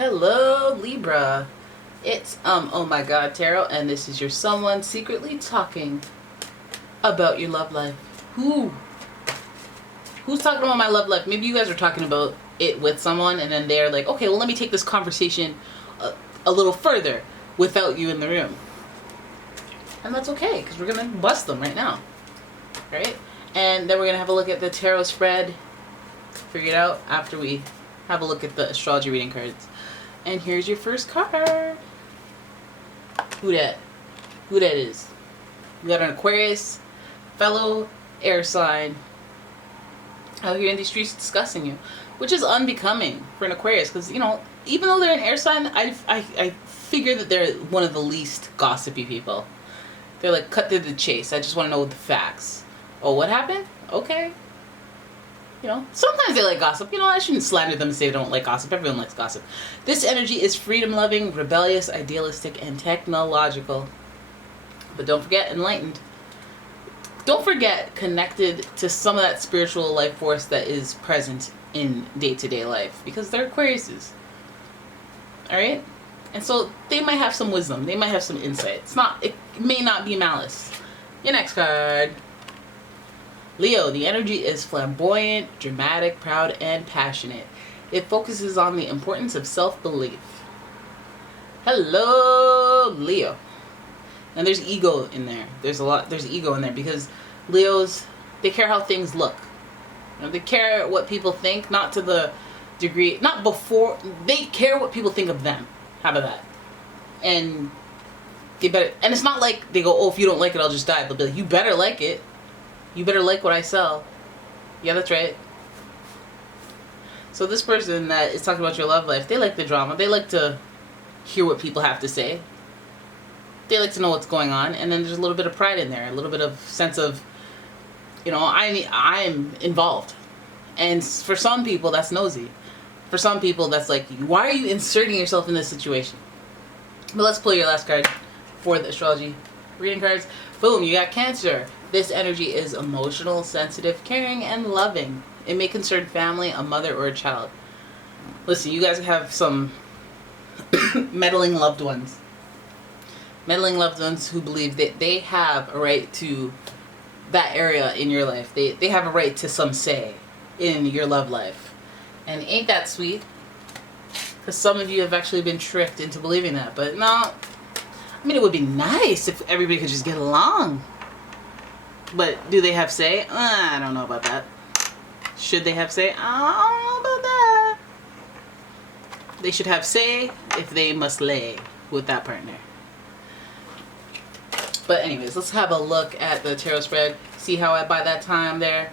Hello, Libra. It's oh my god, Tarot, and this is your someone secretly talking about your love life. Who's talking about my love life? Maybe you guys are talking about it with someone, and then they're like, okay, well, let me take this conversation a little further without you in the room. And that's okay, because we're gonna bust them right now, right? And then we're gonna have a look at the tarot spread, figure it out after we have a look at the astrology reading cards. And here's your first card. Who that? Who that is? We got an Aquarius, fellow air sign, out here in these streets discussing you, which is unbecoming for an Aquarius, because, you know, even though they're an air sign, I figure that they're one of the least gossipy people. They're like, cut to the chase. I just want to know the facts. Oh, what happened? Okay. You know, sometimes they like gossip. You know, I shouldn't slander them and say they don't like gossip. Everyone likes gossip. This energy is freedom-loving, rebellious, idealistic, and technological. But don't forget, enlightened. Don't forget, connected to some of that spiritual life force that is present in day-to-day life. Because they're Aquariuses. Alright? And so they might have some wisdom. They might have some insight. It may not be malice. Your next card. Leo, the energy is flamboyant, dramatic, proud, and passionate. It focuses on the importance of self-belief. Hello, Leo. And there's ego in there. There's ego in there because Leos, they care how things look. You know, they care what people think, not to the degree, not before, they care what people think of them. How about that? And they better, and it's not like they go, oh, if you don't like it, I'll just die. They'll be like, you better like it. You better like what I sell. Yeah, that's right. So this person that is talking about your love life, they like the drama. They like to hear what people have to say. They like to know what's going on. And then there's a little bit of pride in there. A little bit of sense of, you know, I'm involved. And for some people, that's nosy. For some people, that's like, why are you inserting yourself in this situation? But let's pull your last card for the astrology reading cards. Boom, you got Cancer. This energy is emotional, sensitive, caring, and loving. It may concern family, a mother, or a child. Listen, you guys have some meddling loved ones. Meddling loved ones who believe that they have a right to that area in your life. They have a right to some say in your love life. And ain't that sweet? Because some of you have actually been tricked into believing that. But no, I mean, it would be nice if everybody could just get along. But do they have say? I don't know about that. Should they have say? I don't know about that. They should have say if they must lay with that partner. But anyways, let's have a look at the tarot spread. See how I buy that time there.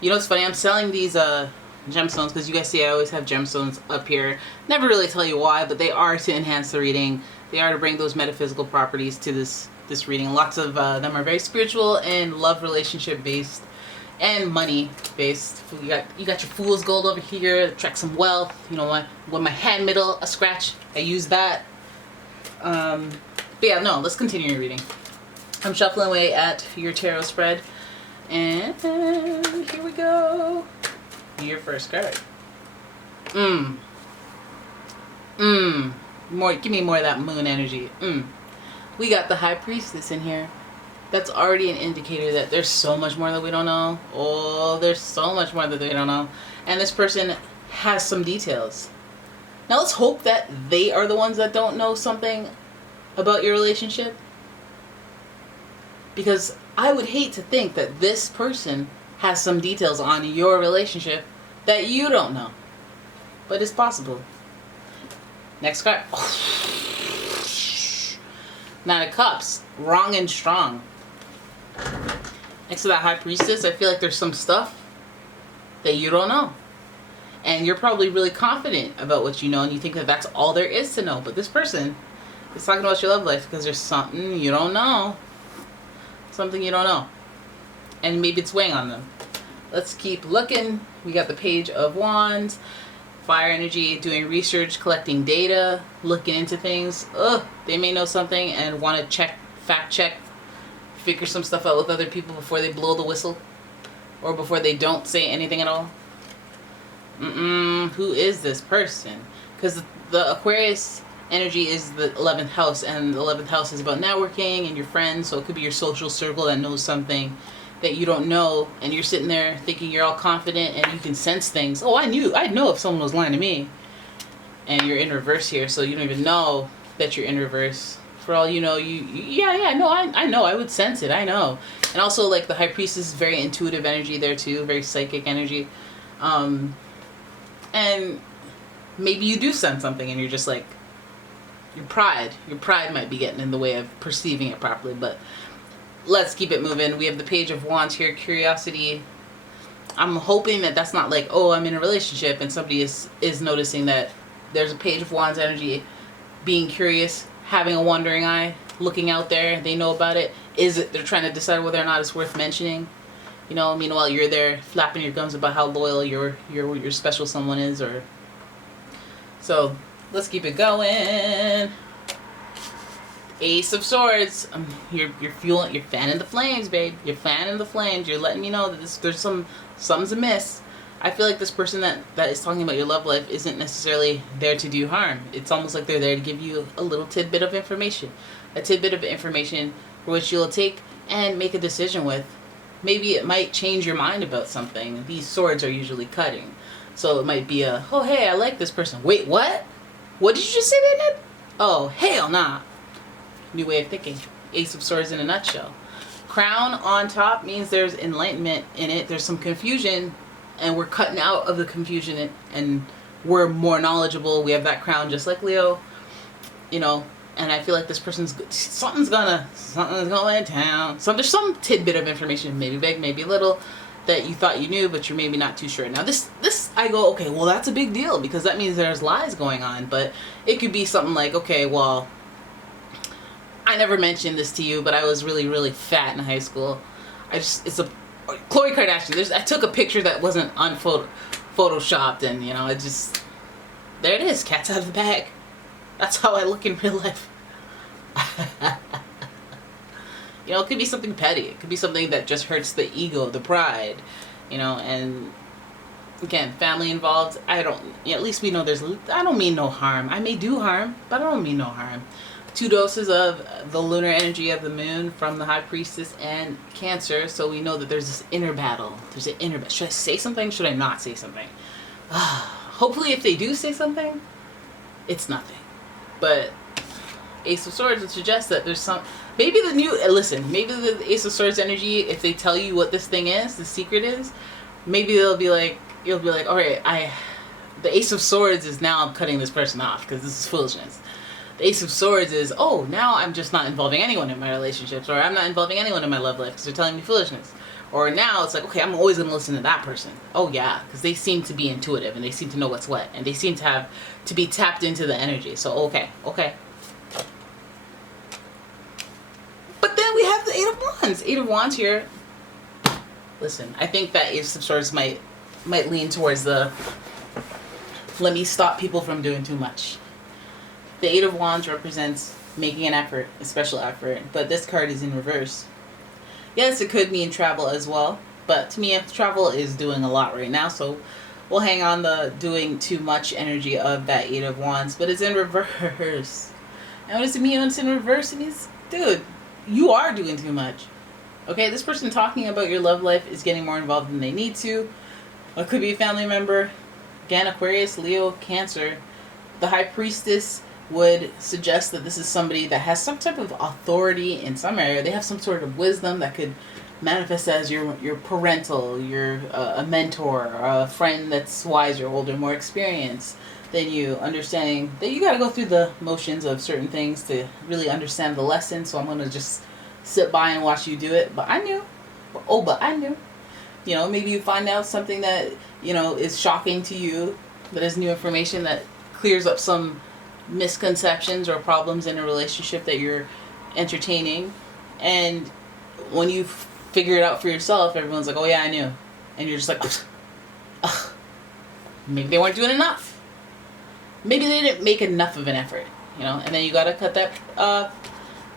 You know what's funny? I'm selling these gemstones because you guys see I always have gemstones up here. Never really tell you why, but they are to enhance the reading. They are to bring those metaphysical properties to this reading. Lots of them are very spiritual and love relationship based and money based. You got your fool's gold over here, attract some wealth. You know, with my hand middle a scratch, I use that. But yeah, no, let's continue your reading. I'm shuffling away at your tarot spread, and here we go. Your first card. More, give me more of that moon energy. We got the High Priestess in here. That's already an indicator that there's so much more that we don't know. Oh, there's so much more that we don't know. And this person has some details. Now let's hope that they are the ones that don't know something about your relationship. Because I would hate to think that this person has some details on your relationship that you don't know. But it's possible. Next card. Nine of Cups. Wrong and strong. Next to that High Priestess, I feel like there's some stuff that you don't know. And you're probably really confident about what you know, and you think that that's all there is to know. But this person is talking about your love life because there's something you don't know. Something you don't know. And maybe it's weighing on them. Let's keep looking. We got the Page of Wands. Fire energy, doing research, collecting data, looking into things. They may know something and want to check, fact check, figure some stuff out with other people before they blow the whistle. Or before they don't say anything at all. Who is this person? Because the Aquarius energy is the 11th house, and the 11th house is about networking and your friends. So it could be your social circle that knows something that you don't know, and you're sitting there thinking you're all confident and you can sense things. Oh, I'd know if someone was lying to me. And you're in reverse here, so you don't even know that you're in reverse. For all you know, I know, I would sense it, I know. And also, like, the High Priestess is very intuitive energy there too, very psychic energy. And maybe you do sense something and you're just like, your pride might be getting in the way of perceiving it properly. But let's keep it moving. We have the Page of Wands here, curiosity. I'm hoping that that's not like, oh, I'm in a relationship and somebody is noticing that there's a Page of Wands energy, being curious, having a wandering eye, looking out there. They know about it. They're trying to decide whether or not it's worth mentioning. You know, meanwhile you're there flapping your gums about how loyal your special someone is. Or so let's keep it going. Ace of Swords. You're fanning the flames, babe. You're fanning the flames. You're letting me know that there's something's amiss. I feel like this person that is talking about your love life isn't necessarily there to do harm. It's almost like they're there to give you a little tidbit of information. A tidbit of information for which you'll take and make a decision with. Maybe it might change your mind about something. These swords are usually cutting. So it might be oh, hey, I like this person. Wait, what? What did you just say they did? Oh, hell nah. New way of thinking. Ace of Swords in a nutshell. Crown on top means there's enlightenment in it. There's some confusion, and we're cutting out of the confusion, and we're more knowledgeable. We have that crown just like Leo, you know. And I feel like this person's something's going down. There's some tidbit of information, maybe big, maybe little, that you thought you knew, but you're maybe not too sure. Now this I go, okay, well that's a big deal because that means there's lies going on. But it could be something like, okay, well, I never mentioned this to you, but I was really, really fat in high school. It's a Khloe Kardashian. I took a picture that wasn't photoshopped, and you know, there it is, cat's out of the bag. That's how I look in real life. You know, it could be something petty. It could be something that just hurts the ego, the pride, you know. And again, family involved. At least we know I don't mean no harm. I may do harm, but I don't mean no harm. 2 doses of the lunar energy of the moon from the High Priestess and Cancer. So we know that there's this inner battle. There's an inner battle. Should I say something? Should I not say something? Hopefully if they do say something, it's nothing. But Ace of Swords would suggest that there's maybe the Ace of Swords energy, if they tell you what this thing is, the secret is, maybe you'll be like, all right, the Ace of Swords is now I'm cutting this person off because this is foolishness. The Ace of Swords is, oh, now I'm just not involving anyone in my relationships, or I'm not involving anyone in my love life because they're telling me foolishness. Or now it's like, okay, I'm always going to listen to that person. Oh yeah, because they seem to be intuitive and they seem to know what's what, and they seem to be tapped into the energy. So okay. But then we have the Eight of Wands. Eight of Wands here. Listen, I think that Ace of Swords might lean towards the let me stop people from doing too much. The Eight of Wands represents making an effort, a special effort, but this card is in reverse. Yes, it could mean travel as well, but to me, travel is doing a lot right now, so we'll hang on the doing too much energy of that Eight of Wands, but it's in reverse. And what does it mean when it's in reverse? It means, dude, you are doing too much. Okay, this person talking about your love life is getting more involved than they need to. It could be a family member. Again, Aquarius, Leo, Cancer. The High Priestess would suggest that this is somebody that has some type of authority in some area. They have some sort of wisdom that could manifest as your parental, a mentor, or a friend that's wiser, older, more experienced than you, understanding that you got to go through the motions of certain things to really understand the lesson. So I'm going to just sit by and watch you do it. But I knew. You know, maybe you find out something that, you know, is shocking to you, that is new information that clears up some misconceptions or problems in a relationship that you're entertaining. And when you figure it out for yourself, everyone's like, oh yeah, I knew. And you're just like, ugh. Maybe they weren't doing enough. Maybe they didn't make enough of an effort, you know, and then you gotta cut that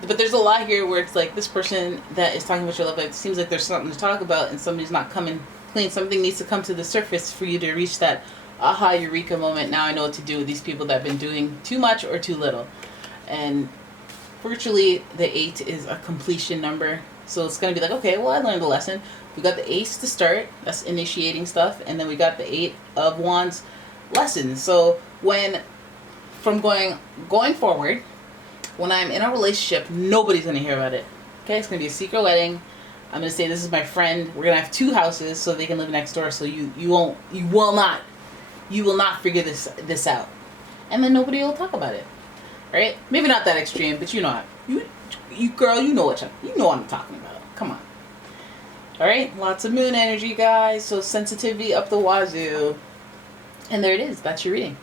but there's a lot here where it's like this person that is talking about your love life, it seems like there's something to talk about and somebody's not coming clean. Something needs to come to the surface for you to reach that aha, eureka moment. Now I know what to do with these people that have been doing too much or too little. And virtually the 8 is a completion number. So it's going to be like, okay, well, I learned a lesson. We got the ace to start. That's initiating stuff. And then we got the 8 of wands lessons. So when, from going forward, when I'm in a relationship, nobody's going to hear about it. Okay, it's going to be a secret wedding. I'm going to say this is my friend. We're going to have 2 houses so they can live next door. So you will not figure this out. And then nobody will talk about it. Right? Maybe not that extreme, but you know, you girl, you know what I'm talking about. Come on. All right, lots of moon energy, guys. So sensitivity up the wazoo. And there it is. That's your reading.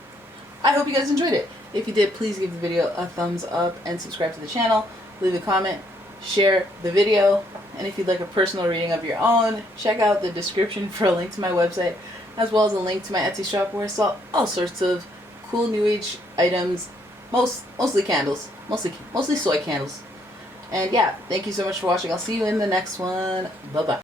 I hope you guys enjoyed it. If you did, please give the video a thumbs up and subscribe to the channel. Leave a comment, share the video, and if you'd like a personal reading of your own, check out the description for a link to my website, as well as a link to my Etsy shop where I sell all sorts of cool New Age items. Mostly candles. Mostly soy candles. And yeah, thank you so much for watching. I'll see you in the next one. Bye-bye.